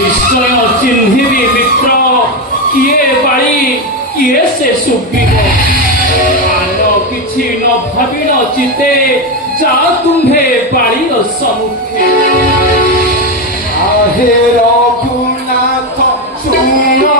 ନିଶ୍ଚୟ ଚିହ୍ନିବି ମିତ୍ର କିଏ ବାଳି କିଏ ସେ ଶୁଭିବ ଆନ କିଛି ନ ଭାବିଣ ଚିତେ ଯା ତୁମ୍ଭେ ବାଳିର ସମ୍ମୁଖେ ଆହେ ରଘୁନାଥ ଶୁଣ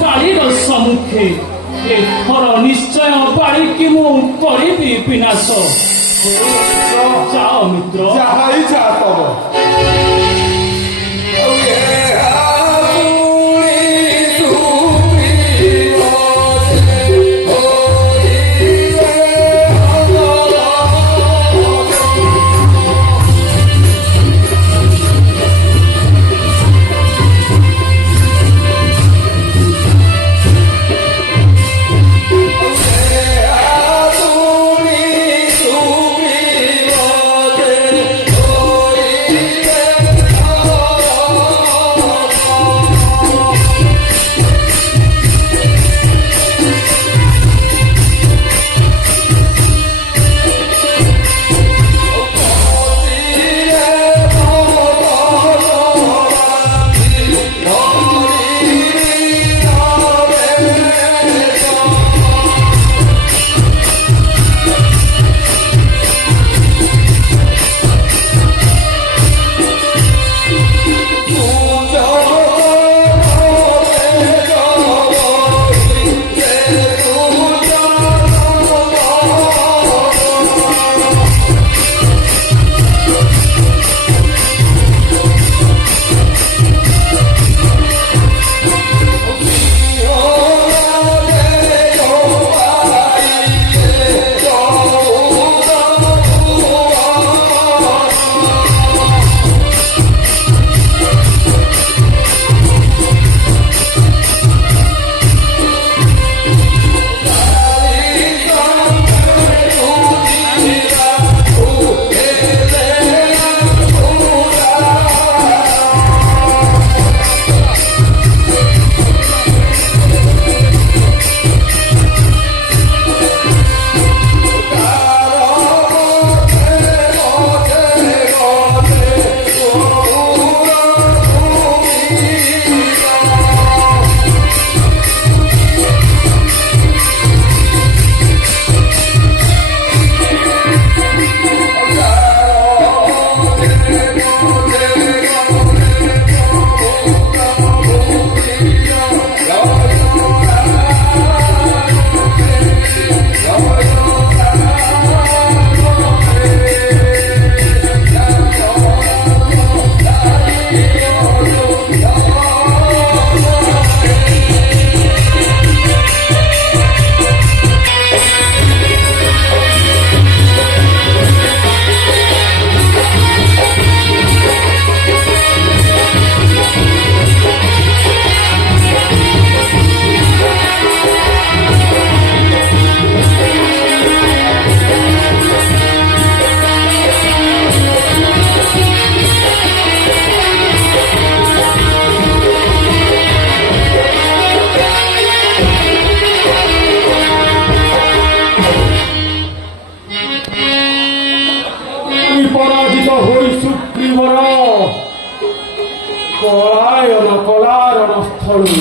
ବାଳିର ସମ୍ମୁଖେ ଏଥର ନିଶ୍ଚୟ ବାଳିକି ମୁଁ କରିବି ବିନାଶ ଯାଅ ମିତ୍ର ଯାହା ଇଚ୍ଛା ତବ পরাজিত হই সুগ্রীবর পলায়ন কলারণ স্থলে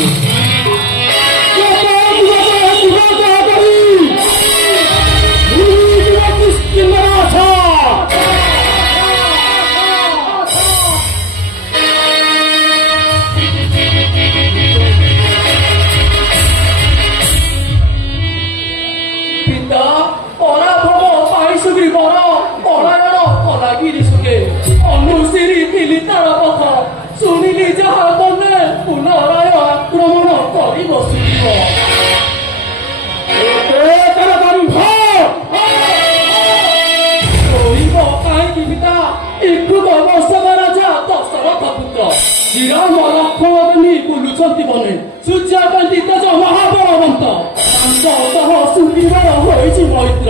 পিতা পরাভব পাই সুগ্রীবর পলায়ন কলা গিরিশুকে অনুসিরি পিলি তার কথা শুনিলি যাহা মনে পুনরায় আক্রমণ করিব সুগ্রীব করিব কাহিঁকি পিতা ইক্ষুক বর্ষକ রাজା ଦଶରଥ ପୁତ୍ର ଶ୍ରୀରାମ ଲକ୍ଷ୍ମଣୀ ବୁଲୁଛନ୍ତି ବନେ ସୂର୍ଯ୍ୟକାନ୍ତି ତେଜ ମହାବଳବନ୍ତ ତାଙ୍କ ସହ ସୁଗ୍ରୀବର ହୋଇଛି ମୈତ୍ର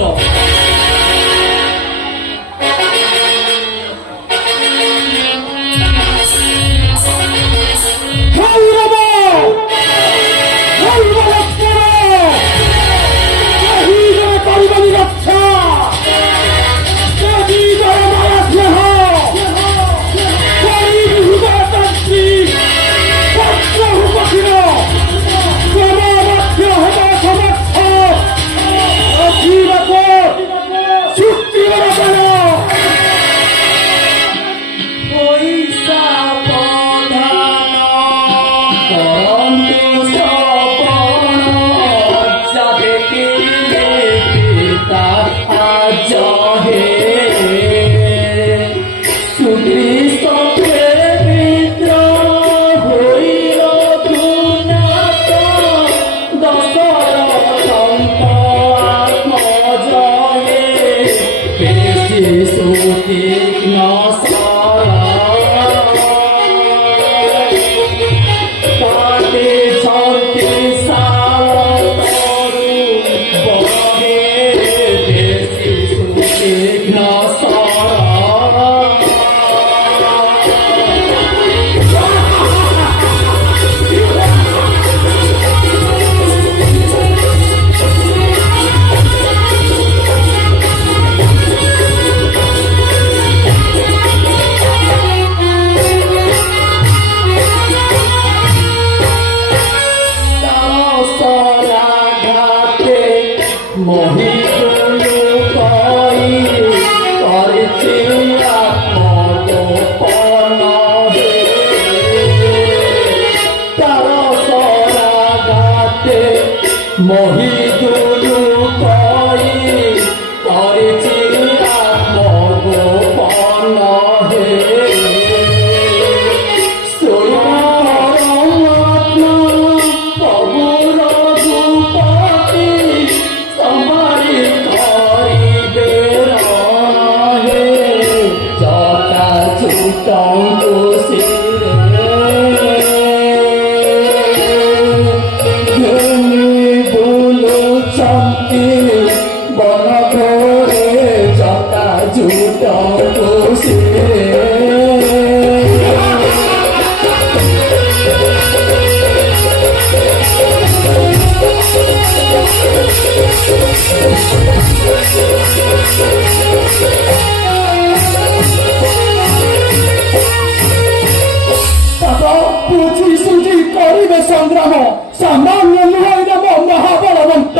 ସଂଗ୍ରାମ ସାମାନ୍ୟ ନୁହେଁ ମୋ ମହାବଳବନ୍ତ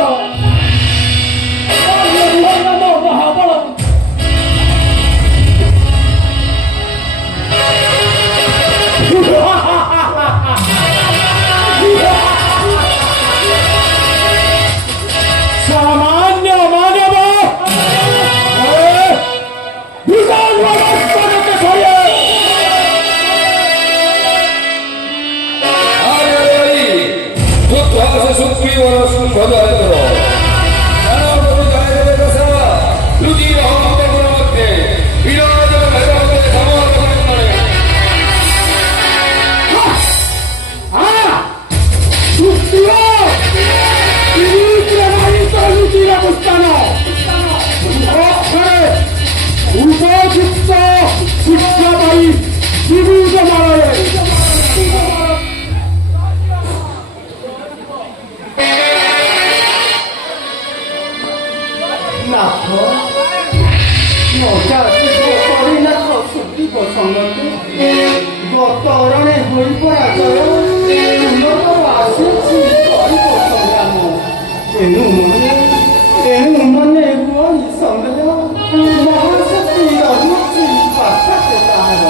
ସାମାନ୍ୟ ମାନବ মজা ସଂଗତ ଗତ ଅରଣେ ହୋଇ ପରାଜୟ ଉନ୍ନତ ଆସିଛି କରିବ ସଂଗ୍ରାମ ଏଣୁ ମନେ ହୁଅ ନିଃସନ୍ଦେହ ମହାଶକ୍ତି ରହୁଛି ପାଖରେ ତାହାର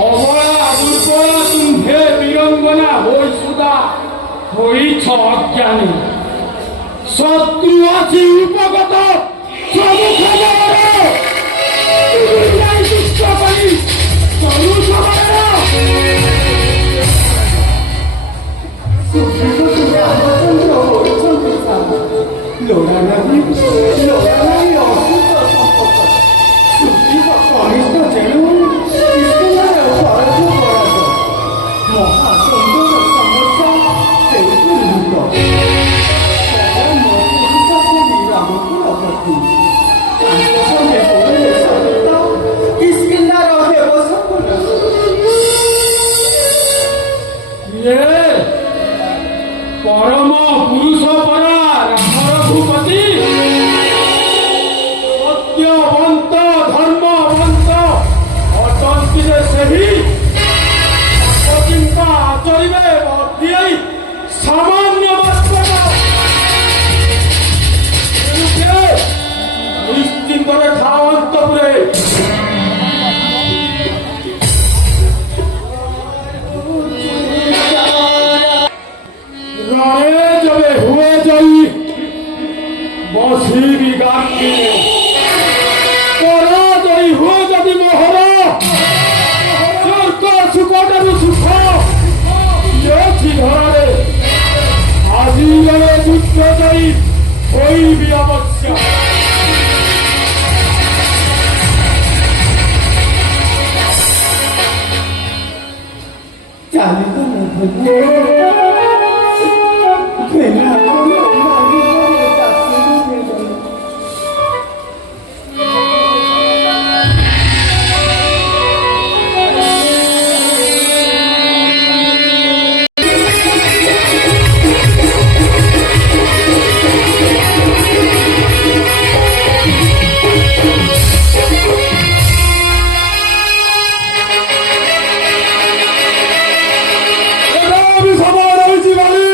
অবলা দুর্বলা তুম্ভে বিড়ম্বনা হই সুদা হইছ অজ্ঞানী শত্রু আছি উপগত সবু খবর দুষ্ট করি চলু সবার ରାମଚନ୍ଦ୍ର ହୋଇଛନ୍ତି ସାମ ଲୋଡ଼ା ନାହିଁ ଅସୁତ ସମ୍ପର୍କ ସୁଗ୍ରୀବ କନିଷ୍ଠ ଯେଣୁ କିସ୍କିନ୍ଧାର ପରଜ ପରାଜ ମହାସୁନ୍ଦର ସମସ୍ୟା ସେଇଠୁ ନିହିତ ରାମକୁ ଅପତି ତାଙ୍କ ସଙ୍ଗେ ପଡ଼ିଲେ ସହିତ କିସ୍କିନ୍ଧାର ହେବ ସଫଳ ইয়ে পরম পুরুষ পরা রাম রঘুপতি সত্যবন্ত ধর্মবন্ত অটন্তি যে সেহি চিন্তা আচরিবে বর্তিয়াই সামান্য মাত্র নিশ্চিন্তরে খাও অন্তপুরে রণে যাবে হুয়ে যাই বসি বিগাড়ি পরাজয়ী হুয়ে যদি মোহর স্বর্গ সুকটারু সুখ ইয়েছি ধরে আজি গলে যুদ্ধ যাই হইবি অবশ্য ଚାଲିତ আমি সবার হয়েছি বলে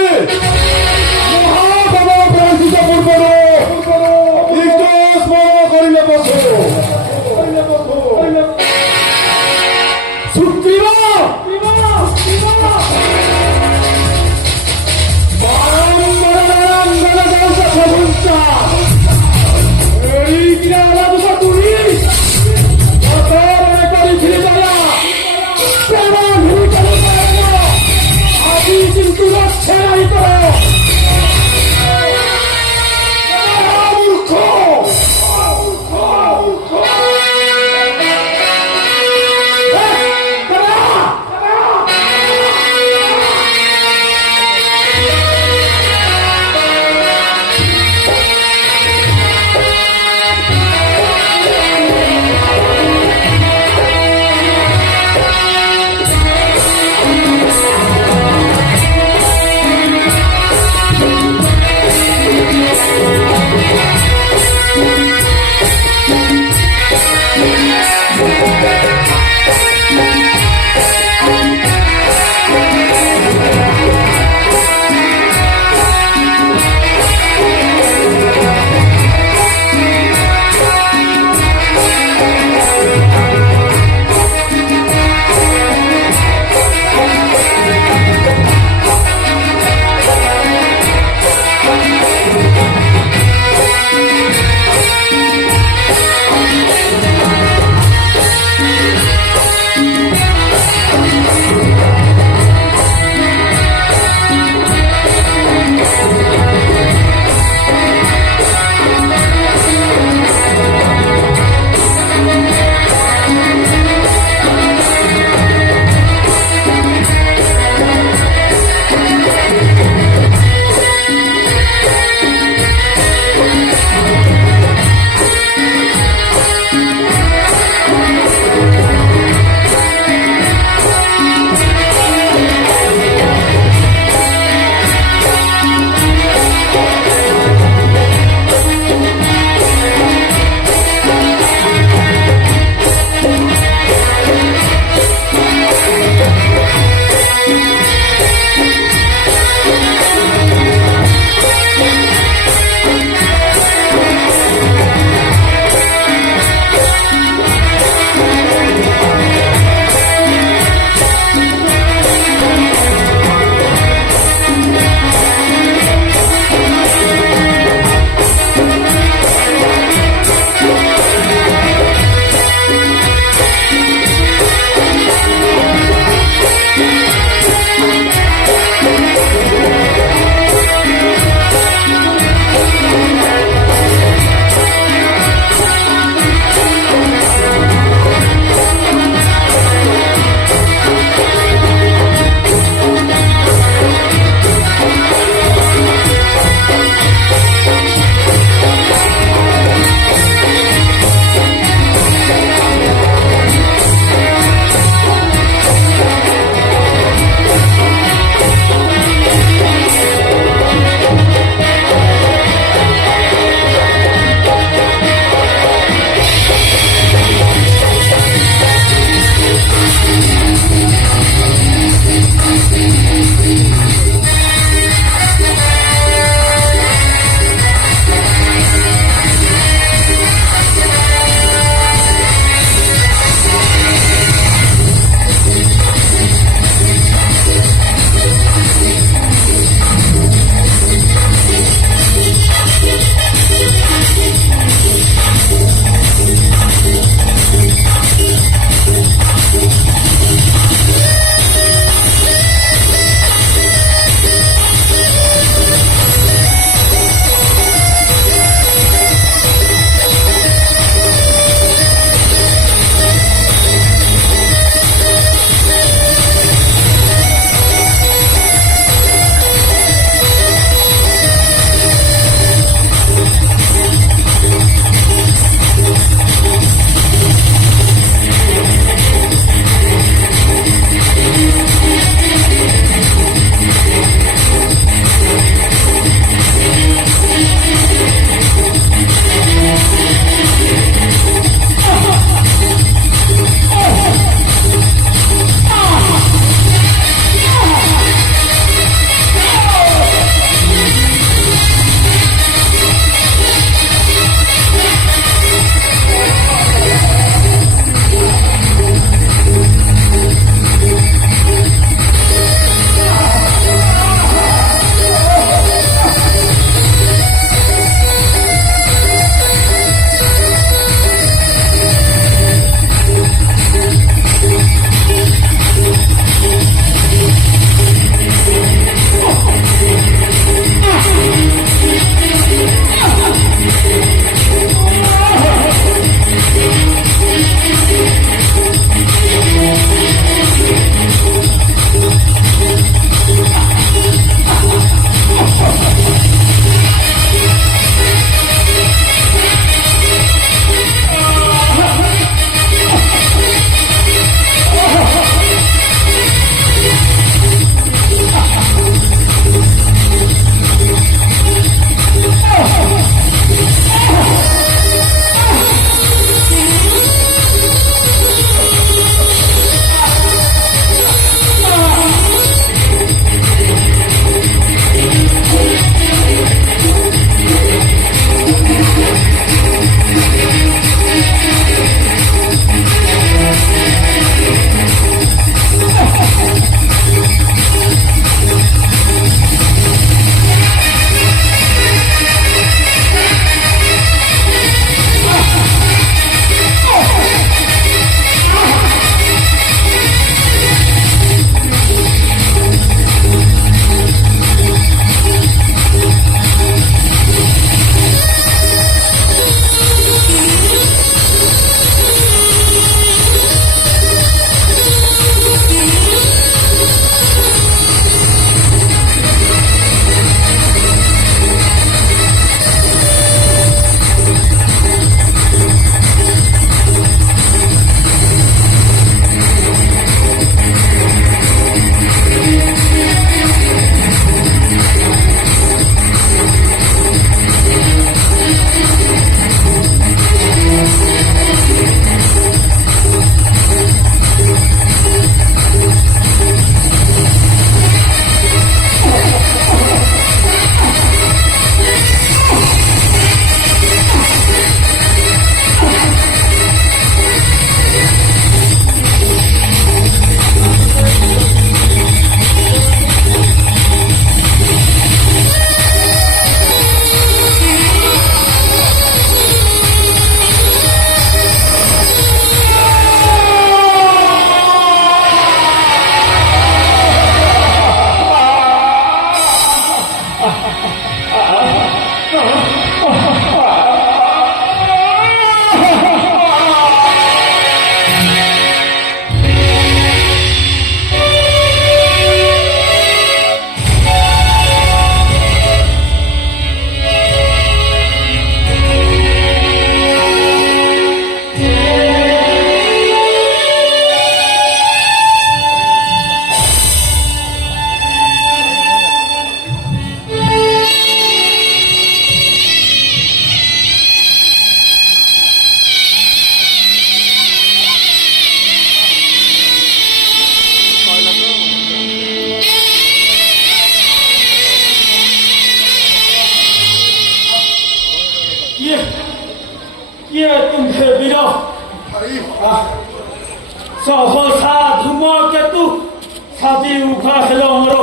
ଛାତି ଉଖା ହେଲ ମୋର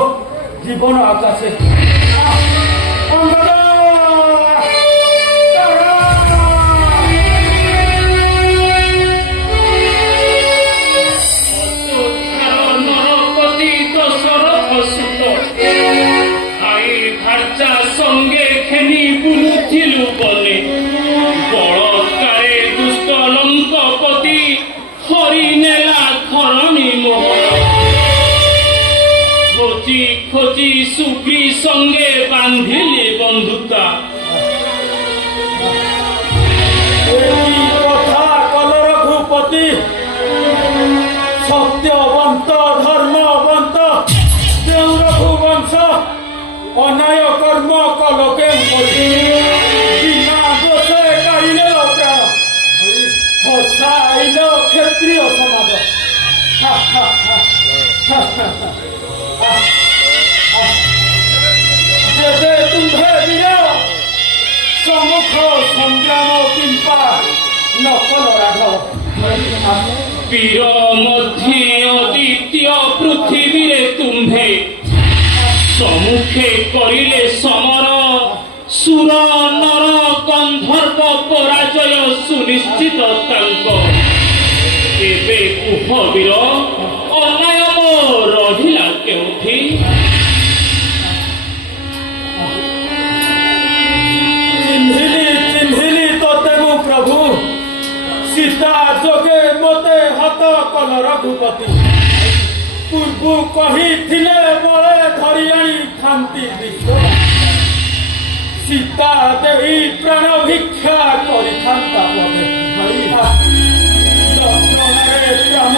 ଜୀବନ ଆକାଶେ ଅଙ୍ଗଦ! নরপতি দশরথ সুত আই ভার্চা সঙ্গে খেনি বুলুথিলু বনে বলৎকারে দুষ্ট লঙ্কপতি হরি নেলা খরণী মোহন খোঁজি খোঁজি সুগ্রী সঙ্গে বান্ধিলি বন্ধুতা এই কথা কল রঘুপতি সত্যবন্ত ধর্মবন্ত ଯେଉଁ রঘুবংশ অন্যায় কর্ম কল কেউ করি বিনা দোষে কাঢ়িলে প্রাণ হসাইল ক্ষত্রিয় সমাজ হা, হা, হা, হা, হা, হা। যেবে তুম্ভে বীর সম্মুখ সংগ্রাম কিম্পা নকল রাঘব বীর মধ্যে অদ্বিতীয় পৃথিবীরে তুম্ভে সম্মুখে করিলে সমর সুর নর গন্ধর্ব পরাজয় সুনিশ্চিত তাঙ্ক ଏବେ କୁହ ବୀର ଅନ୍ୟାୟ ରହିଲା କେଉଁଠି ଚିହ୍ନିଲି ତତେ ମୁଁ ପ୍ରଭୁ ସୀତା ଯୋଗେ ମୋତେ ହତ କଲ ରଘୁପତି ପୂର୍ବୁ କହିଥିଲେ ବଳେ ଧରି ଆଣି ଖାନ୍ତି ବିଶ୍ୱ ସୀତା ଦେଇ ପ୍ରାଣ ଭିକ୍ଷା କରିଥାନ୍ତା ବୋଧେ ଯନ୍ତ୍ରଣାରେ ପ୍ରାଣ